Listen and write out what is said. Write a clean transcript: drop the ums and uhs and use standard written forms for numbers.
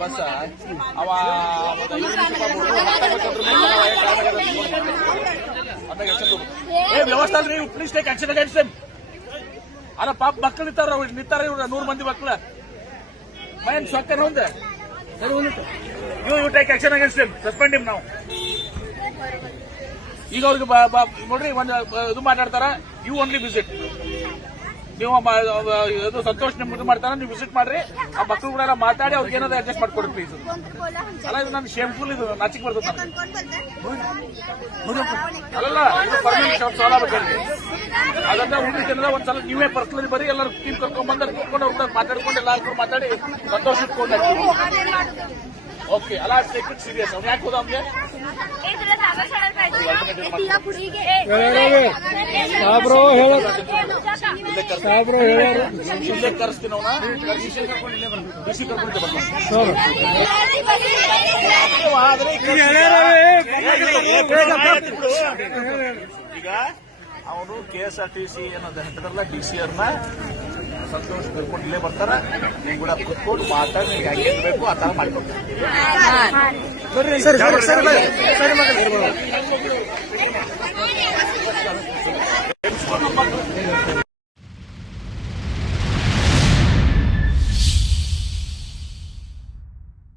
bus ವ್ಯವಸ್ಥೆ ಅಲ್ರಿ please take action against them ಅಲ್ಲ ಪಾಪ ಮಕ್ಕಳು ನಿಂತಾರ ಇವ್ರ 100 ಮಂದಿ ಮಕ್ಕಳ ಮೈನ್ ಸೊಕ್ಕರ್ ಹೊಂದ you take action against them suspend him ನಾವು ಈಗ ಅವ್ರಿಗೆ ನೋಡ್ರಿ ಒಂದು ಇದು ಮಾತಾಡ್ತಾರ ಯು ಓನ್ಲಿ ವಿಸಿಟ್ ನೀವು ಇದು ಸಂತೋಷ್ ನಿಮ್ದು ಮಾಡ್ತಾರ ನೀವು ವಿಸಿಟ್ ಮಾಡ್ರಿ ಆ ಮಕ್ಕಳು ಕೂಡ ಮಾತಾಡಿ ಅವ್ರಿಗೆ ಏನಾದ್ರು ಅಡ್ಜಸ್ಟ್ ಮಾಡ್ಕೊಡ್ರಿ ಪ್ಲೀಸ್ ಅಲ್ಲ ಇದು ನನ್ ಶೇಮ್ಫುಲ್ ಇದು ನಾಚಿಕ್ ಬರ್ತದೆ ಅಲ್ಲಲ್ಲ ಇದು ಪರ್ಮನೆಂಟ್ ಶಾಪ್ ಸಾಲ ಬೇಕಾಗಿ ಅದನ್ನ ಉಳಿದ ಒಂದ್ಸಲ ನೀವೇ ಪರ್ಸನಲಿ ಬರೀ ಎಲ್ಲರೂ ಟೀಮ್ ಕರ್ಕೊಂಡ್ ಬಂದ ಕೂತ್ಕೊಂಡು ಅವ್ರ ಕೂಡ ಮಾತಾಡ್ಕೊಂಡು ಎಲ್ಲಾರು ಮಾತಾಡಿ ಸಂತೋಷ ಇಟ್ಕೊಂಡು ಓಕೆ ಅಲ್ಲ ಟೇಕ್ ಇಟ್ ಸೀರಿಯಸ್ ಅವ್ನು ಯಾಕೆ ಹೋದ ಅವ್ನಿಗೆ ಇಲ್ಲೇ ಕರೆಸ್ತೀನಿ ಅವನ ಬಿಸಿ ಕರ್ಕೊಂಡು ಈಗ ಅವನು KSRTC ಏನದ ಹೆಸರಲ್ಲ DCRನ ಸಂತೋಷ್ ಕರ್ಕೊಂಡು ಇಲ್ಲೇ ಬರ್ತಾರ ನಿಮ್ ಕೂಡ ಕುತ್ಕೊಂಡು ಮಾತಾಡಿ ನಿಮ್ಗೆ ಹೆಂಗೆ ಬೇಕು ಆ ತರ ಮಾಡ್ಕೊಡ್ತಾರೆ